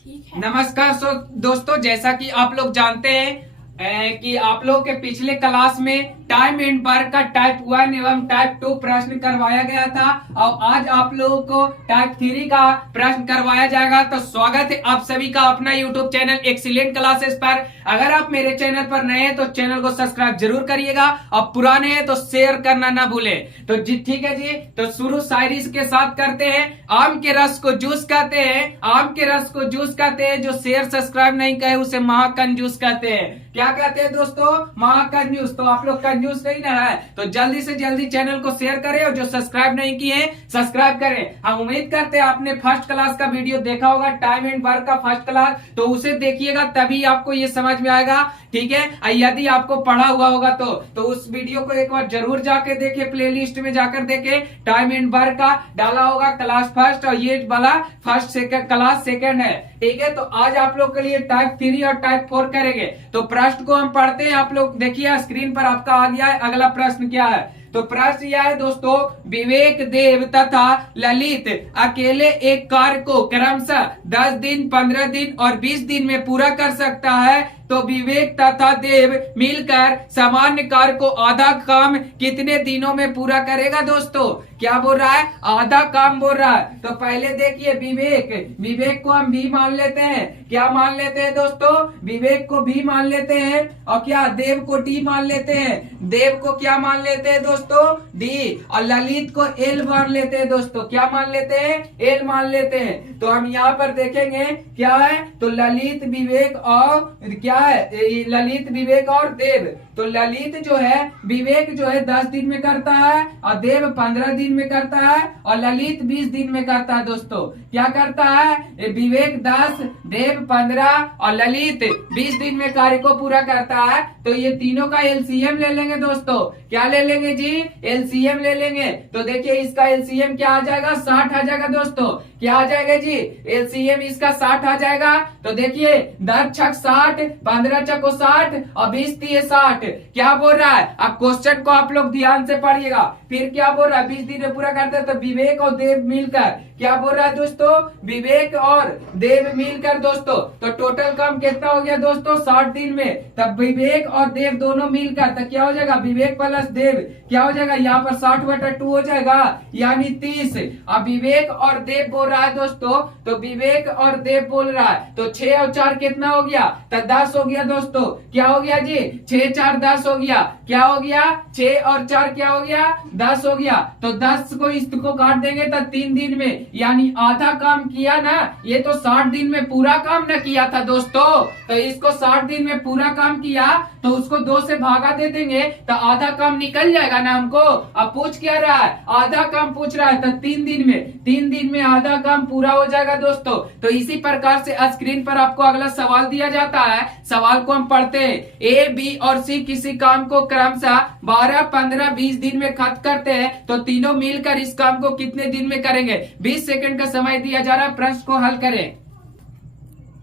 ठीक है। नमस्कार दोस्तों, जैसा कि आप लोग जानते हैं कि आप लोग के पिछले क्लास में टाइम एंड वर्क का टाइप 1 एवं टाइप 2 प्रश्न करवाया गया था और आज आप लोगों को टाइप 3 का प्रश्न करवाया जाएगा। तो स्वागत है आप सभी का अपना यूट्यूब चैनल एक्सीलेंट क्लासेस पर। अगर आप मेरे चैनल पर नए हैं तो चैनल को सब्सक्राइब जरूर करिएगा और पुराने हैं तो शेयर करना ना भूलें। तो जी ठीक है जी, तो शुरू शायरी के साथ करते हैं। आम के रस को जूस कहते हैं, आम के रस को जूस कहते हैं, जो शेयर सब्सक्राइब नहीं करे उसे महाकंजूस कहते हैं। क्या कहते हैं दोस्तों? महाकंजूस। तो आप लोग कंजूस नहीं ना है, तो जल्दी से जल्दी चैनल को शेयर करें और जो सब्सक्राइब नहीं किए हैं सब्सक्राइब करें। हम उम्मीद करते हैं आपने फर्स्ट क्लास का वीडियो देखा होगा, टाइम एंड वर्क का फर्स्ट क्लास, तो उसे देखिएगा तभी आपको ये समझ में आएगा। ठीक है, यदि आपको पढ़ा हुआ होगा तो उस वीडियो को एक बार जरूर जाके देखे, प्लेलिस्ट में जाकर देखे। टाइम एंड वर्क का डाला होगा क्लास फर्स्ट और ये वाला फर्स्ट सेकंड क्लास सेकंड है। ठीक है, तो आज आप लोग के लिए टाइप 3 और टाइप 4 करेंगे। तो प्रश्न को हम पढ़ते हैं। आप लोग देखिए स्क्रीन पर आपका आ गया है। अगला प्रश्न क्या है? तो प्रश्न यह है दोस्तों, विवेक देव तथा ललित अकेले एक कार्य को क्रमशः 10 दिन, 15 दिन और 20 दिन में पूरा कर सकता है, तो विवेक तथा देव मिलकर सामान्य कार्य को आधा काम कितने दिनों में पूरा करेगा? दोस्तों क्या बोल रहा है? आधा काम बोल रहा है। तो पहले देखिए विवेक को हम भी मान लेते हैं। क्या मान लेते हैं दोस्तों? विवेक को भी मान लेते हैं और क्या देव को डी मान लेते हैं। देव को क्या मान लेते हैं दोस्तों? डी। और ललित को एल मान लेते हैं दोस्तों। क्या मान लेते हैं? एल मान लेते हैं। तो हम यहाँ पर देखेंगे क्या है, तो ललित विवेक और क्या है, ललित विवेक और देव। तो ललित जो है विवेक जो है 10 दिन में करता है और देव 15 दिन में करता है और ललित 20 दिन में करता है। दोस्तों क्या करता है? विवेक 10, देव 15 और ललित 20 दिन में कार्य को पूरा करता है। तो ये तीनों का एलसीएम ले लेंगे दोस्तों। क्या ले लेंगे जी? एलसीएम ले लेंगे। तो देखिए इसका एलसीएम क्या आ जाएगा? 60 आ जाएगा दोस्तों। क्या आ जाएगा जी? एलसीएम इसका 60 आ जाएगा। तो देखिए 10 छक 60, 15 छको 60 और 20 तिये 60। क्या बोल रहा है? अब क्वेश्चन को आप लोग ध्यान से पढ़िएगा। फिर क्या बोल रहा है? 20 दिन में पूरा करते हैं। तो विवेक और देव मिलकर क्या बोल रहा है दोस्तों? विवेक और देव मिलकर दोस्तों, तो टोटल काम कितना हो गया दोस्तों? 60 दिन में। तब विवेक और देव दोनों मिलकर तो क्या हो जाएगा? विवेक प्लस देव क्या हो जाएगा? यहाँ पर 60/2 हो जाएगा, यानी 30। अब विवेक और देव बोल रहा है दोस्तों, तो विवेक और देव बोल रहा है, तो 6 और 4 कितना हो गया? तो 10 हो गया दोस्तों। क्या हो गया जी? 6 4 10 हो गया। क्या हो गया? 6 और 4 क्या हो गया? 10 हो गया। तो 10 को इसको काट देंगे तो 3 दिन में, यानी आधा काम किया ना। ये तो 60 दिन में पूरा काम न किया था दोस्तों, तो इसको 60 दिन में पूरा काम किया तो उसको 2 से भागा दे देंगे तो आधा काम निकल जाएगा ना हमको। अब पूछ क्या रहा है? आधा काम पूछ रहा है, तो 3 दिन में आधा काम पूरा हो जाएगा दोस्तों। तो इसी प्रकार से स्क्रीन पर आपको अगला सवाल दिया जाता है। सवाल को हम पढ़ते हैं। ए, बी और सी किसी काम को क्रमशः 12, 15, 20 दिन में खत्म करते हैं, तो तीनों मिलकर इस काम को कितने दिन में करेंगे? 20 सेकंड का समय दिया जा रहा है, प्रश्न को हल करें।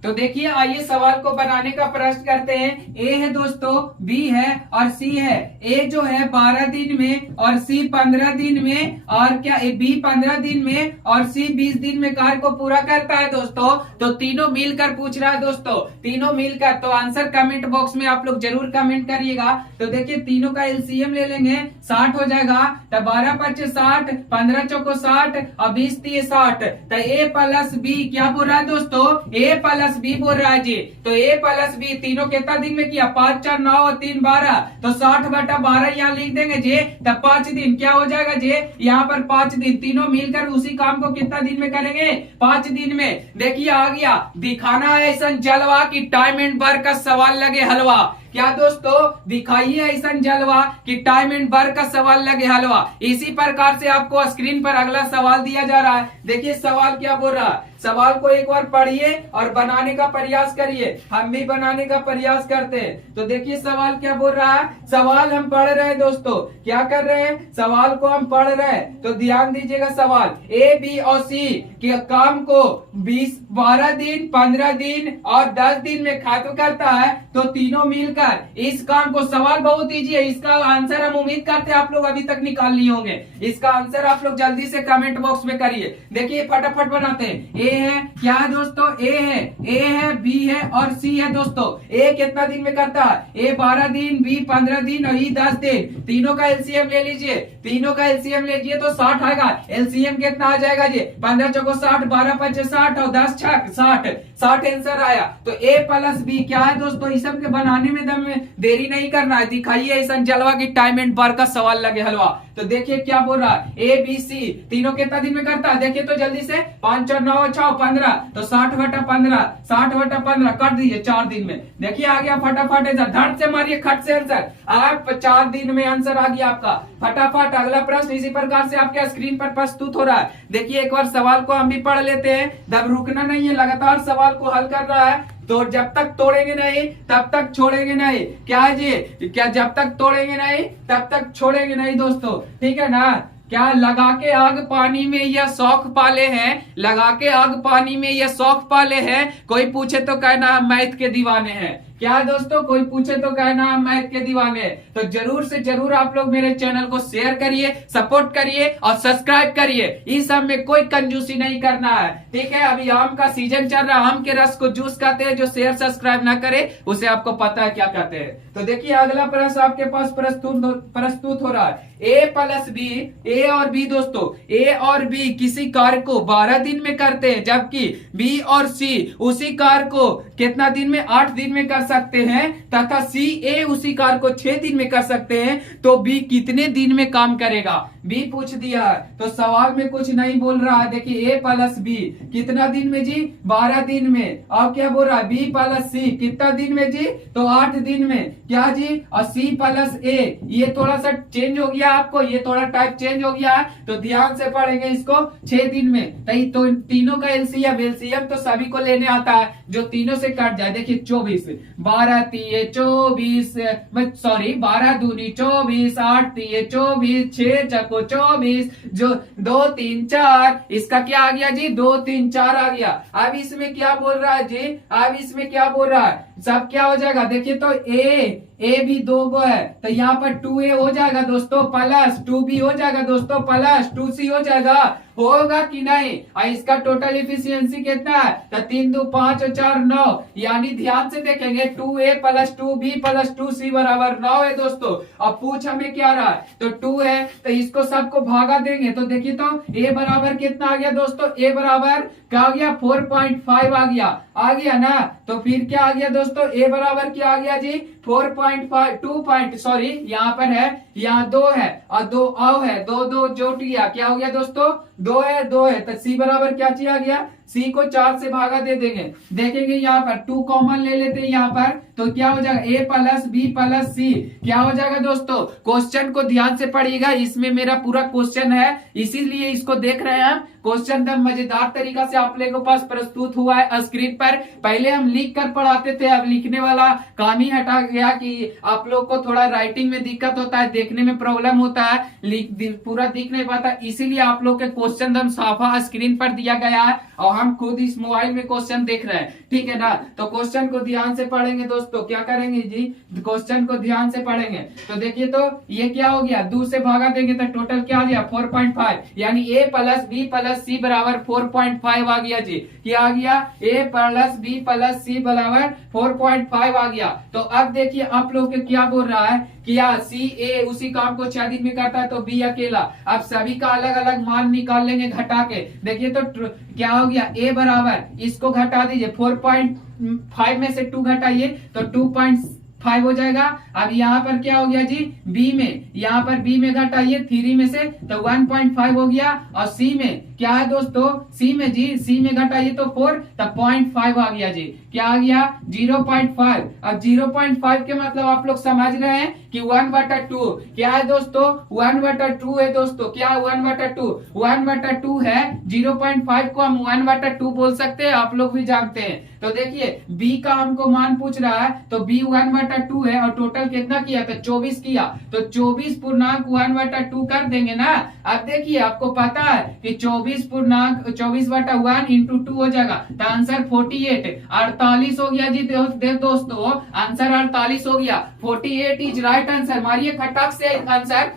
तो देखिए आइए सवाल को बनाने का प्रश्न करते हैं। ए है दोस्तों, बी है और सी है। ए जो है 12 दिन में और सी 15 दिन में, और क्या बी 15 दिन में और सी 20 दिन में कार्य को पूरा करता है दोस्तों। तो तीनों मिलकर पूछ रहा है दोस्तों, तीनों मिलकर। तो आंसर कमेंट बॉक्स में आप लोग जरूर कमेंट करिएगा। तो देखिए तीनों का एलसीएम ले लेंगे, 60 हो जाएगा। तो 12 5 60, 15 चौको 60 और 20 तिये 60। तो ए प्लस बी क्या बोल रहा है दोस्तों? ए प्लस बी बोल रहा है जी। तो ए प्लस बी तीनों कितना दिन में किया? 5 4 9 और 3 12। तो 60/12 यहाँ लिख देंगे जी। तब 5 दिन क्या हो जाएगा जी? यहाँ पर 5 दिन। तीनों मिलकर उसी काम को कितना दिन में करेंगे? 5 दिन में। देखिए आ गया, दिखाना है ऐसा जलवा कि टाइम एंड वर्क का सवाल लगे हलवा। क्या दोस्तों? दिखाइए ऐसा जलवा कि टाइम एंड वर्क का सवाल लगे हलवा। इसी प्रकार से आपको स्क्रीन पर अगला सवाल दिया जा रहा है। देखिए सवाल क्या बोल रहा है। सवाल को एक बार पढ़िए और बनाने का प्रयास करिए। हम भी बनाने का प्रयास करते हैं। तो देखिए सवाल क्या बोल रहा है। सवाल हम पढ़ रहे हैं दोस्तों। क्या कर रहे हैं? सवाल को हम पढ़ रहे हैं, तो ध्यान दीजिएगा। सवाल ए, बी और सी के काम को 12 दिन, 15 दिन और 10 दिन में खत्म करता है, तो तीनों मिलकर आंसर। इस काम को सवाल बहुत इजी है, इसका आंसर हम उम्मीद करते हैं आप लोग अभी तक निकाल लिए होंगे। इसका आंसर आप लोग जल्दी से कमेंट बॉक्स में करिए। देखिए फटाफट बनाते हैं। ए है क्या है दोस्तों, ए है, बी है और सी है दोस्तों। ए कितना दिन में करता है, ए 12 दिन, बी 15 दिन और ई 10 दिन। तीनों का एलसीएम ले लीजिए, तीनों का एलसीएम लीजिए तो 60 आएगा। एलसीएम कितना आ जाएगा जी, 15 चौको 60, 12 पंचे 60 और 10 छक 60 आंसर आया। तो ए प्लस बी क्या है दोस्तों, इस सब के बनाने में दम देरी नहीं करना है। दिखाइए ऐसा जलवा की टाइम एंड बार का सवाल लगे हलवा। तो देखिए क्या बोल रहा है, ए बी सी तीनों कितना दिन में करता है, देखिए तो जल्दी से 5 और 9 6 15 तो 60/15 काट दीजिए 4 दिन में। देखिए आ गया फटाफट, ऐसा धड़ से मारिए खट से आंसर। आप 4 दिन में आंसर आ गया आपका फटाफट। अगला प्रश्न इसी प्रकार से आपके स्क्रीन पर प्रस्तुत हो रहा है। देखिए एक बार सवाल को हम भी पढ़ लेते हैं, तब रुकना नहीं है, लगातार सवाल को हल कर रहा है। तो जब तक तोड़ेंगे नहीं तब तक छोड़ेंगे नहीं। क्या है जी, क्या जब तक तोड़ेंगे नहीं तब तक छोड़ेंगे नहीं दोस्तों, ठीक है ना। क्या लगा के आग पानी में यह शौक पाले हैं, लगा के आग पानी में यह शौक पाले हैं। कोई पूछे तो कहना हम मैथ के दीवाने हैं। क्या है दोस्तों, कोई पूछे तो कहना हम मैथ के दीवाने हैं। तो जरूर से जरूर आप लोग मेरे चैनल को शेयर करिए, सपोर्ट करिए और सब्सक्राइब करिए। इस सब में कोई कंजूसी नहीं करना है, ठीक है। अभी आम का सीजन चल रहा है, आम के रस को जूस कहते हैं। जो शेयर सब्सक्राइब ना करे उसे आपको पता है क्या कहते हैं। तो देखिए अगला प्रश्न आपके पास प्रस्तुत हो रहा है। ए प्लस बी, ए और बी दोस्तों, ए और बी किसी कार्य को 12 दिन में करते हैं, जबकि बी और सी उसी कार्य को कितना दिन में, 8 दिन में कर सकते हैं, तथा सी ए उसी कार्य को 6 दिन में कर सकते हैं। तो बी कितने दिन में काम करेगा, बी पूछ दिया है। तो सवाल में कुछ नहीं बोल रहा है। देखिए ए प्लस बी कितना दिन में जी, 12 दिन में। और क्या बोल रहा है, बी प्लस सी कितना दिन में जी, तो 8 दिन में। क्या जी, और सी प्लस ए, ये थोड़ा सा चेंज हो गया आपको, ये थोड़ा टाइप चेंज हो गया है, तो ध्यान से पढ़ेंगे इसको 6 दिन में। तो तीनों का एलसीएम तो सभी को लेने आता है, जो तीनों से कट जाए। देखिए 24, 12 3 24, सॉरी 12 दूनी 24, 8 3 24, 6 चको 24, जो 2 3 4, इसका क्या आ गया जी, 2 3 4 आ गया। अब इसमें क्या बोल रहा है जी, अब इसमें क्या बोल रहा है, सब क्या हो जाएगा। देखिए तो ए भी 2 गो है, तो यहाँ पर 2a हो जाएगा दोस्तों, प्लस 2b हो जाएगा दोस्तों, प्लस 2c हो जाएगा। होगा कि नहीं, और इसका टोटल इफिशियंसी कितना है, तो 3 2 5 और 4 9, यानी ध्यान से देखेंगे 2a plus 2b plus 2c बराबर 9 है दोस्तों। अब पूछ हमें क्या रहा है, तो 2 है, तो इसको सबको भागा देंगे। तो देखिए तो a बराबर कितना आ गया दोस्तों, a बराबर क्या आ गया, 4.5 आ गया ना। तो फिर क्या आ गया दोस्तों, a बराबर क्या आ गया जी, 4.5 सॉरी यहाँ पर है, यहाँ 2 है और 2 आओ है, 2 2 जोट गया, क्या हो गया दोस्तों, 2 है। तो c बराबर क्या चीज आ गया, c को 4 से भागा दे देंगे। देखेंगे यहाँ पर 2 कॉमन ले लेते हैं यहाँ पर, तो क्या हो जाएगा, a प्लस बी प्लस सी क्या हो जाएगा दोस्तों। क्वेश्चन को ध्यान से पढ़िएगा, इसमें मेरा पूरा क्वेश्चन है, इसीलिए इसको देख रहे हैं। क्वेश्चन एकदम मजेदार तरीका से आप लोगों के पास प्रस्तुत हुआ है स्क्रीन पर। पहले हम लिख कर पढ़ाते थे, अब लिखने वाला काम ही हटा गया कि आप लोग को थोड़ा राइटिंग में दिक्कत होता है, देखने में प्रॉब्लम होता है, पूरा दिख नहीं पाता। इसीलिए आप लोग के क्वेश्चन एकदम साफा स्क्रीन पर दिया गया है और हम खुद इस मोबाइल में क्वेश्चन देख रहे हैं, ठीक है ना। तो क्वेश्चन को ध्यान से पढ़ेंगे दोस्तों, क्या करेंगे जी, क्वेश्चन को ध्यान से पढ़ेंगे। तो देखिए तो ये क्या हो गया, 2 से भागा देंगे तो टोटल क्या आ गया, 4.5, यानी a प्लस बी प्लस सी बराबर 4.5 आ गया जी। क्या आ गया, a प्लस बी प्लस सी बराबर 4.5 आ गया। तो अब देखिए आप लोग के क्या बोल रहा है, क्या सी ए उसी काम को 6 दिन में करता है, तो बी अकेला। अब सभी का अलग अलग मान निकाल लेंगे घटा के। देखिए तो क्या हो गया, a बराबर, इसको घटा दीजिए, 4.5 में से 2 घटाइए तो 2.5 हो जाएगा। अब यहाँ पर क्या हो गया जी, बी में, यहाँ पर बी में घटाइए 3 में से तो 1.5 हो गया। और सी में क्या है दोस्तों, सी में जी, सी में घटाइए तो 4 तो 0.5 आ गया जी। क्या आ गया, 0.5। अब 0.5 के मतलब आप लोग समझ रहे हैं कि 1/2 क्या है दोस्तों, 1/2 है दोस्तों। क्या 1/2, 1/2 है। 0.5 को हम 1/2 बोल सकते हैं, आप लोग भी जानते हैं। तो देखिए b का हमको मान पूछ रहा है, तो b 1/2 है और टोटल कितना किया, तो 24 किया, तो 24 पूर्णांक 1/2 कर देंगे ना। अब देखिए आपको पता है कि 24 24/1 इंटू 2 हो जाएगा, तो आंसर 48 48 हो गया जी दोस्तों, आंसर 48 हो गया। 48 इज राइट आंसर। मारिए खटक से आंसर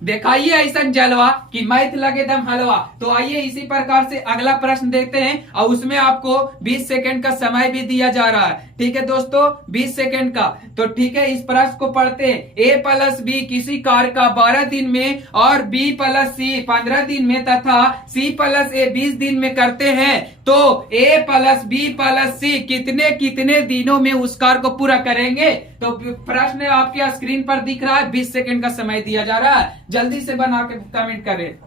दिखाइए ऐसा जलवा कि मैथ लगे दम हलवा। तो आइए इसी प्रकार से अगला प्रश्न देखते हैं, और उसमें आपको 20 सेकंड का समय भी दिया जा रहा है। ठीक है दोस्तों, 20 सेकंड का। तो ठीक है, इस प्रश्न को पढ़ते हैं। ए प्लस बी किसी कार्य का 12 दिन में और बी प्लस सी 15 दिन में तथा सी प्लस ए 20 दिन में करते हैं, तो ए प्लस बी प्लस सी कितने कितने दिनों में उस कार्य को पूरा करेंगे। तो प्रश्न आपके स्क्रीन पर दिख रहा है, 20 सेकंड का समय दिया जा रहा है, जल्दी से बना के कमेंट करें।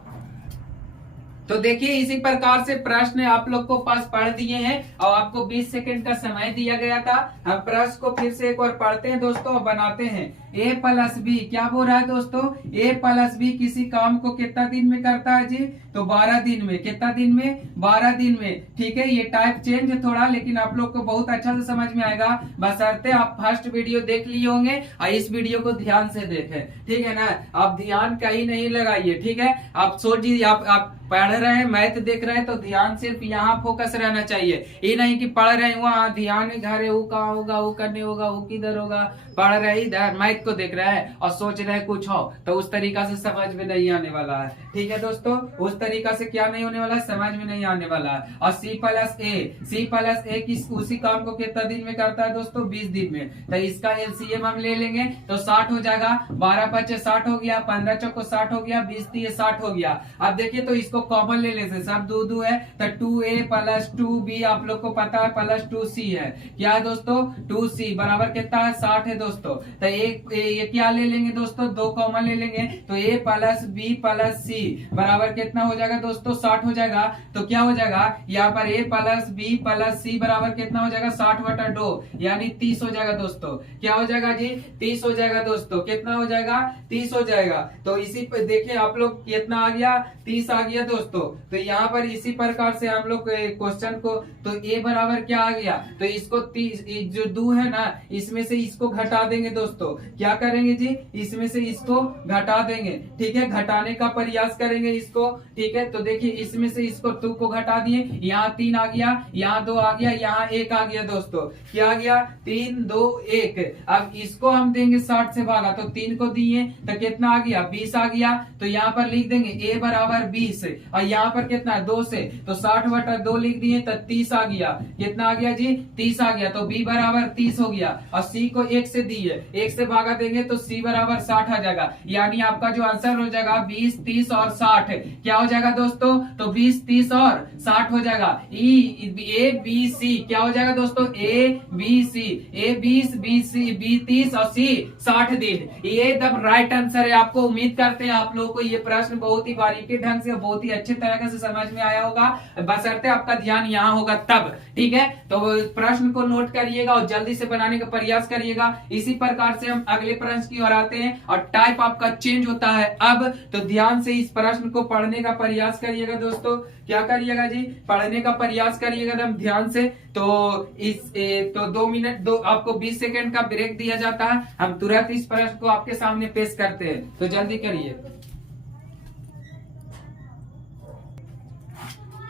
तो देखिए इसी प्रकार से प्रश्न आप लोग को पास पढ़ दिए हैं और आपको 20 सेकंड का समय दिया गया था। हम प्रश्न को फिर से एक और पढ़ते हैं दोस्तों और बनाते हैं। ए प्लस बी क्या बोल रहा है दोस्तों, ए प्लस बी किसी काम को कितना दिन में करता है जी, तो 12 दिन में। कितना दिन में, 12 दिन में। ठीक है, ये टाइप चेंज है थोड़ा, लेकिन आप लोग को बहुत अच्छा से समझ में आएगा, बशर्ते आप फर्स्ट वीडियो देख लिए होंगे और इस वीडियो को ध्यान से देखें। ठीक है ना, आप ध्यान कहीं नहीं लगाइए। ठीक है, आप सोचिए आप पढ़ रहे हैं, मैथ देख रहे हैं, तो ध्यान सिर्फ यहाँ फोकस रहना चाहिए। ये नहीं कि पढ़ रहे हैं वहाँ ध्यान घर है, वो कहाँ होगा, वो करने होगा, वो किधर होगा, पढ़ रहे इधर मैथ को देख रहा है और सोच रहे हैं कुछ हो, तो उस तरीका से समझ में नहीं आने वाला है। ठीक है दोस्तों, उस तरीका से क्या नहीं होने वाला है, समझ में नहीं आने वाला है। और सी प्लस ए उसी काम को कितना दिन में करता है दोस्तों, 20 दिन में। तो इसका एलसीएम हम ले लेंगे तो 60 हो जाएगा। 12 × 5 = 60 हो गया, 15 × 60 हो गया, 20 × 60 हो गया। अब देखिए तो इसको कॉमन ले लेते, सब दो है, तो 2a + 2b आप लोग को पता है प्लस 2c है। क्या है दोस्तों, 2c बराबर कितना है, 60 है दोस्तों। तो ये क्या ले लेंगे दोस्तों, 2 कॉमन ले लेंगे, तो a + b + c बराबर कितना हो जाएगा दोस्तों, 60 हो जाएगा। तो क्या हो जाएगा यहाँ पर a + b + c बराबर कितना हो जाएगा, 60/2 यानी 30 हो जाएगा दोस्तों। क्या हो जाएगा जी, 30 हो जाएगा दोस्तों। कितना हो जाएगा, 30 हो जाएगा। तो इसी पे देखिए आप लोग कितना आ गया, 30 आ गया दोस्तों। तो यहाँ पर इसी प्रकार से हम लोग क्वेश्चन को, तो a बराबर क्या आ गया, तो इसको 30 जो 2 है ना, इसमें से इसको घटा देंगे दोस्तों। क्या करेंगे जी, इसमें से इसको घटा देंगे। ठीक है, घटाने का प्रयास करेंगे इसको। ठीक है, तो देखिए इसमें से इसको 2 को घटा दिए, यहाँ 3 आ गया, यहाँ 2 आ गया, यहाँ 1 आ गया दोस्तों। क्या आ गया, 3 2 1। अब इसको हम देंगे 60 से भागा, तो 3 को दिए तो कितना आ गया, 20 आ गया। तो यहाँ पर लिख देंगे a बराबर 20 और यहाँ पर कितना है 2 से, तो 60/2 लिख दिए तो 30 आ गया। कितना आ गया जी, 30 आ गया। तो b बराबर 30 हो गया और c को 1 से दिए, 1 से भागा देंगे तो c बराबर 60 आ जाएगा। यानी आपका जो आंसर हो जाएगा 20 30 और 60 क्या हो जाएगा दोस्तों, तो 20 30 और 60 हो जाएगा। ए बी सी क्या हो जाएगा दोस्तों, A B C, A 20 B C B 30 और सी 60 दिन। ये एकदम राइट आंसर है। आपको उम्मीद करते हैं आप लोगों को ये प्रश्न बहुत ही बारीकी ढंग से, बहुत ही अच्छे तरीके से समझ में आया होगा, बशर्ते आपका ध्यान यहाँ होगा तब। ठीक है, तो प्रश्न को नोट करिएगा और जल्दी से बनाने का प्रयास करिएगा। इसी प्रकार से हम अगले प्रश्न की ओर आते हैं और टाइप आपका चेंज होता है अब। तो ध्यान से इस प्रश्न को पढ़ने का प्रयास करिएगा दोस्तों। क्या करिएगा जी, पढ़ने का प्रयास करिएगा एकदम ध्यान से। तो तो 2 मिनट आपको 20 सेकंड का ब्रेक दिया जाता है। हम तुरंत इस प्रश्न को आपके सामने पेश करते हैं, तो जल्दी करिए।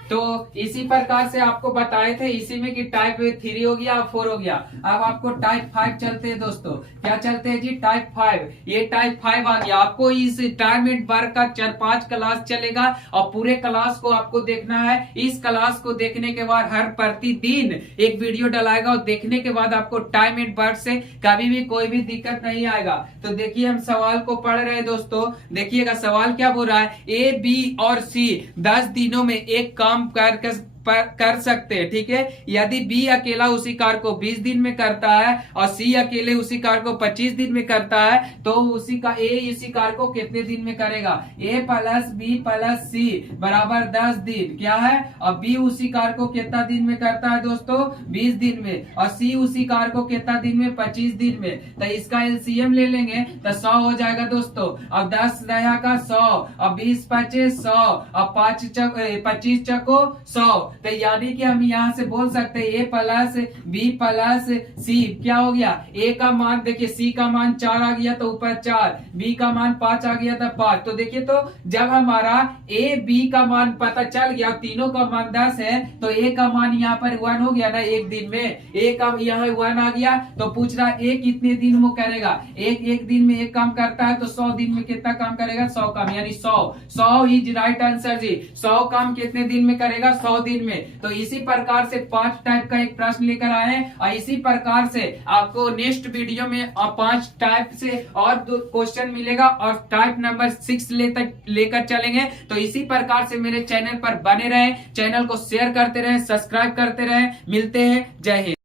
तो इसी प्रकार से आपको बताए थे इसी में कि टाइप 3 हो गया, 4 हो गया। अब आपको टाइप 5 चलते हैं दोस्तों। क्या चलते हैं जी, टाइप 5। ये टाइप 5 आ गया। आपको इस टाइम एंड वर्क का 4-5 क्लास चलेगा और पूरे क्लास को आपको देखना है। इस क्लास को देखने के बाद हर प्रतिदिन एक वीडियो डलाएगा और देखने के बाद आपको टाइम एंड वर्क से कभी भी कोई भी दिक्कत नहीं आएगा। तो देखिए हम सवाल को पढ़ रहे हैं दोस्तों। देखिएगा सवाल क्या बोल रहा है, ए बी और सी 10 दिनों में एक काम कर सकते हैं। ठीक है, यदि बी अकेला उसी कार्य को 20 दिन में करता है और सी अकेले उसी कार्य को 25 दिन में करता है, तो उसी कार्य को कितने दिन में करेगा। a + b + c बराबर 10 दिन। क्या है, और b उसी कार्य को कितना दिन में करता है दोस्तों, 20 दिन में, और c उसी कार्य को कितना दिन में, 25 दिन में। तो इसका एलसीएम ले लेंगे तो 100 हो जाएगा दोस्तों। अब 10 का 100 और 20 × 5 = 100 और 25 × 100 तो यानी कि हम यहाँ से बोल सकते हैं ए प्लस बी प्लस सी क्या हो गया, ए का मान देखिए सी का मान 4 आ गया तो ऊपर 4, बी का मान 5 आ गया था 5। तो देखिए तो जब हमारा ए बी का मान पता चल गया, तीनों का मान 10 है, तो ए का मान यहाँ पर 1 हो गया ना एक दिन में, ए का यहाँ 1 आ गया। तो पूछ रहा ए कितने दिन वो करेगा, एक दिन में एक काम करता है तो 100 दिन में कितना काम करेगा, 100 काम, यानी 100 इज राइट आंसर जी। 100 काम कितने दिन में करेगा, 100 दिन में। तो इसी प्रकार से 5 टाइप का एक प्रश्न लेकर आए और इसी प्रकार से आपको नेक्स्ट वीडियो में 5 टाइप से और 2 क्वेश्चन मिलेगा और टाइप नंबर 6 लेकर चलेंगे। तो इसी प्रकार से मेरे चैनल पर बने रहे, चैनल को शेयर करते रहे, सब्सक्राइब करते रहे। मिलते हैं, जय हिंद।